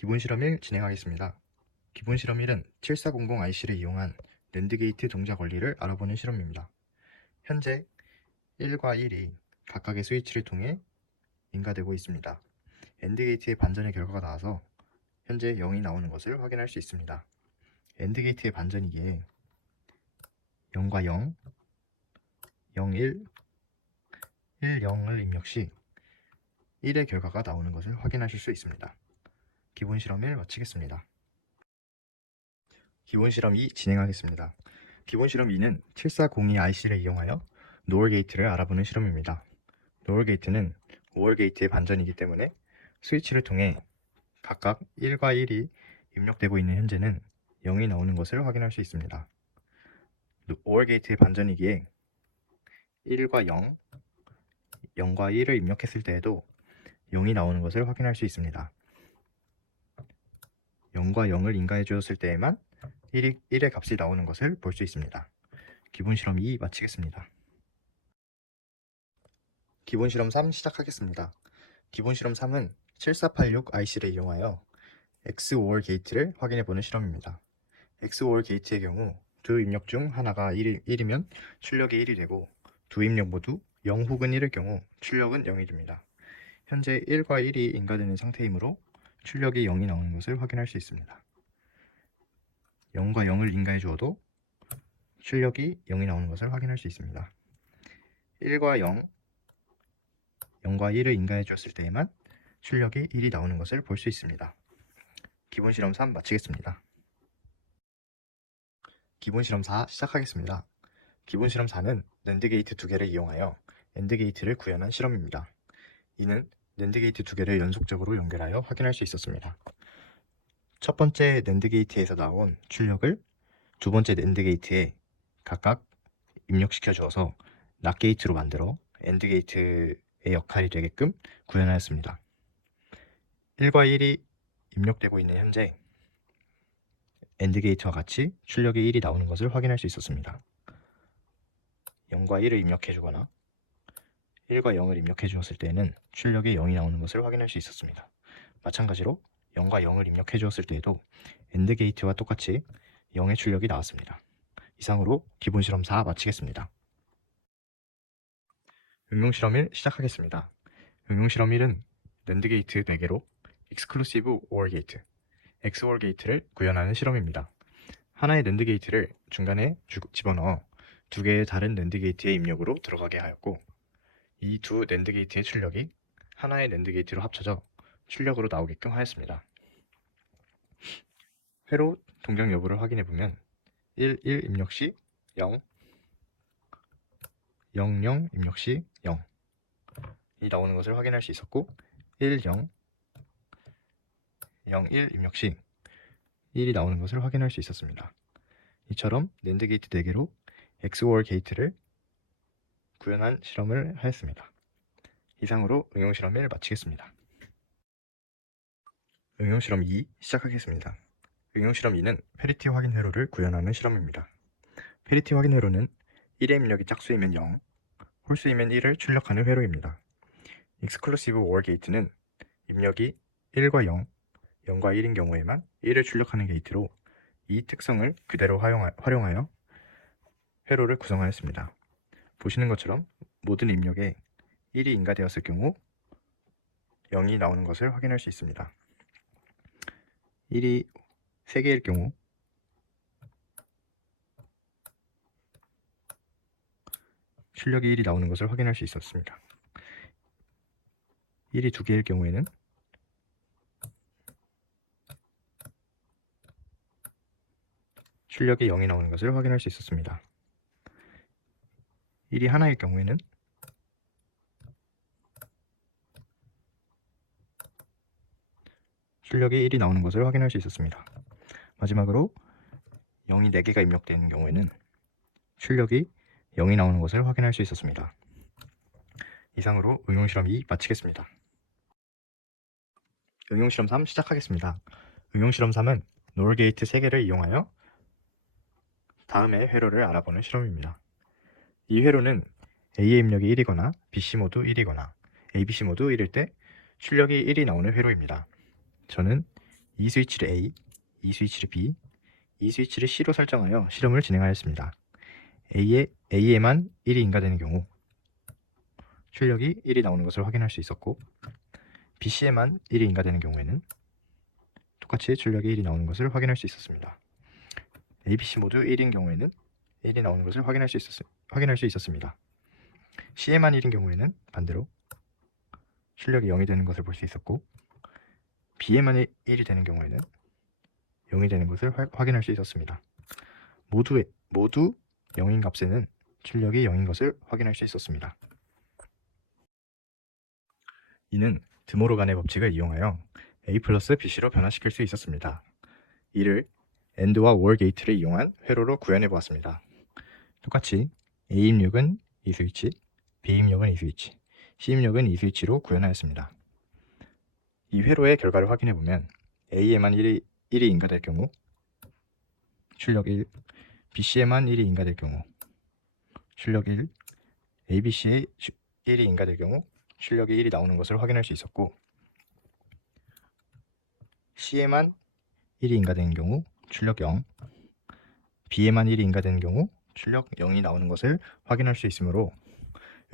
기본 실험 1 진행하겠습니다. 기본 실험 1은 7400 IC를 이용한 랜드 게이트 동작 원리를 알아보는 실험입니다. 현재 1과 1이 각각의 스위치를 통해 인가되고 있습니다. AND 게이트의 반전의 결과가 나와서 현재 0이 나오는 것을 확인할 수 있습니다. AND 게이트의 반전이기에 0과 0, 0, 1, 1, 0을 입력 시 1의 결과가 나오는 것을 확인하실 수 있습니다. 기본 실험 1 마치겠습니다. 기본 실험 2 진행하겠습니다. 기본 실험 2는 7402 IC를 이용하여 노얼 게이트를 알아보는 실험입니다. 노얼 게이트는 오얼 게이트의 반전이기 때문에 스위치를 통해 각각 1과 1이 입력되고 있는 현재는 0이 나오는 것을 확인할 수 있습니다. 오얼 게이트의 반전이기에 1과 0, 0과 1을 입력했을 때에도 0이 나오는 것을 확인할 수 있습니다. 0과 0을 인가해 주었을 때에만 1의 값이 나오는 것을 볼 수 있습니다. 기본 실험 2 마치겠습니다. 기본 실험 3 시작하겠습니다. 기본 실험 3은 7486 IC를 이용하여 XOR 게이트를 확인해 보는 실험입니다. XOR 게이트의 경우 두 입력 중 하나가 1이면 출력이 1이 되고 두 입력 모두 0 혹은 1일 경우 출력은 0이 됩니다. 현재 1과 1이 인가되는 상태이므로 출력이 0이 나오는 것을 확인할 수 있습니다. 0과 0을 인가해 주어도 출력이 0이 나오는 것을 확인할 수 있습니다. 1과 0, 0과 1을 인가해 주었을 때에만 출력이 1이 나오는 것을 볼 수 있습니다. 기본 실험 3 마치겠습니다. 기본 실험 4 시작하겠습니다. 기본 실험 4는 낸드 게이트 두 개를 이용하여 AND 게이트를 구현한 실험입니다. 이는 낸드 게이트 두 개를 연속적으로 연결하여 확인할 수 있었습니다. 첫 번째 낸드 게이트에서 나온 출력을 두 번째 낸드 게이트에 각각 입력시켜 주어서 낫 게이트로 만들어 AND 게이트의 역할이 되게끔 구현하였습니다. 1과 1이 입력되고 있는 현재 AND 게이트와 같이 출력이 1이 나오는 것을 확인할 수 있었습니다. 0과 1을 입력해 주거나 1과 0을 입력해 주었을 때에는 출력이 0이 나오는 것을 확인할 수 있었습니다. 마찬가지로 0과 0을 입력해 주었을 때에도 AND 게이트와 똑같이 0의 출력이 나왔습니다. 이상으로 기본 실험 4 마치겠습니다. 응용 실험 1 시작하겠습니다. 응용 실험 1은 낸드 게이트 4개로 익스클루시브 OR 게이트, XOR 게이트를 구현하는 실험입니다. 하나의 낸드 게이트를 중간에 집어넣어 두 개의 다른 낸드 게이트의 입력으로 들어가게 하였고, 이 두 낸드 게이트의 출력이 하나의 낸드 게이트로 합쳐져 출력으로 나오게끔 하였습니다. 회로 동작 여부를 확인해 보면 1, 1 입력 시 0, 0, 0 입력 시 0이 나오는 것을 확인할 수 있었고, 1, 0, 0, 1 입력 시 1이 나오는 것을 확인할 수 있었습니다. 이처럼 낸드 게이트 4개로 XOR 게이트를 구현한 실험을 하였습니다. 이상으로 응용 실험 1 마치겠습니다. 응용 실험 2 시작하겠습니다. 응용 실험 2는 페리티 확인 회로를 구현하는 실험입니다. 페리티 확인 회로는 1의 입력이 짝수이면 0, 홀수이면 1을 출력하는 회로입니다. 익스클루시브 OR 게이트는 입력이 1과 0, 0과 1인 경우에만 1을 출력하는 게이트로 이 특성을 그대로 활용하여 회로를 구성하였습니다. 보시는 것처럼 모든 입력에 1이 인가되었을 경우 0이 나오는 것을 확인할 수 있습니다. 1이 3개일 경우 출력이 1이 나오는 것을 확인할 수 있었습니다. 1이 2개일 경우에는 출력이 0이 나오는 것을 확인할 수 있었습니다. 1이 하나일 경우에는 출력이 1이 나오는 것을 확인할 수 있었습니다. 마지막으로 0이 4개가 입력되는 경우에는 출력이 0이 나오는 것을 확인할 수 있었습니다. 이상으로 응용 실험 2 마치겠습니다. 응용 실험 3 시작하겠습니다. 응용 실험 3은 노얼 게이트 3개를 이용하여 다음의 회로를 알아보는 실험입니다. 이 회로는 A의 입력이 1이거나 BC 모두 1이거나 ABC 모두 1일 때 출력이 1이 나오는 회로입니다. 저는 이 스위치를 A, 이 스위치를 B, 이 스위치를 C로 설정하여 실험을 진행하였습니다. A에만 1이 인가되는 경우 출력이 1이 나오는 것을 확인할 수 있었고, BC에만 1이 인가되는 경우에는 똑같이 출력이 1이 나오는 것을 확인할 수 있었습니다. A, B, C 모두 1인 경우에는 1이 나오는 것을 확인할 수 있었습니다. C에만 1인 경우에는 반대로 출력이 0이 되는 것을 볼 수 있었고, B에만 1이 되는 경우에는 0이 되는 것을 확인할 수 있었습니다. 모두 0인 값에는 출력이 0인 것을 확인할 수 있었습니다. 이는 드모르간의 법칙을 이용하여 A 플러스 BC로 변화시킬 수 있었습니다. 이를 AND와 OR 게이트를 이용한 회로로 구현해 보았습니다. 똑같이 A 입력은 이 스위치, B 입력은 이 스위치, C 입력은 이 스위치로 구현하였습니다. 이 회로의 결과를 확인해 보면 A에만 1이 인가될 경우 출력 1, BC에만 1이 인가될 경우 출력 1, ABC에 1이 인가될 경우 출력이 1이 나오는 것을 확인할 수 있었고, C에만 1이 인가되는 경우 출력 0, B에만 1이 인가되는 경우 출력 0이 나오는 것을 확인할 수 있으므로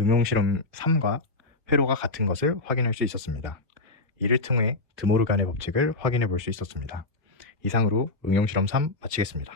응용실험 3과 회로가 같은 것을 확인할 수 있었습니다. 이를 통해 드모르간의 법칙을 확인해 볼 수 있었습니다. 이상으로 응용실험 3 마치겠습니다.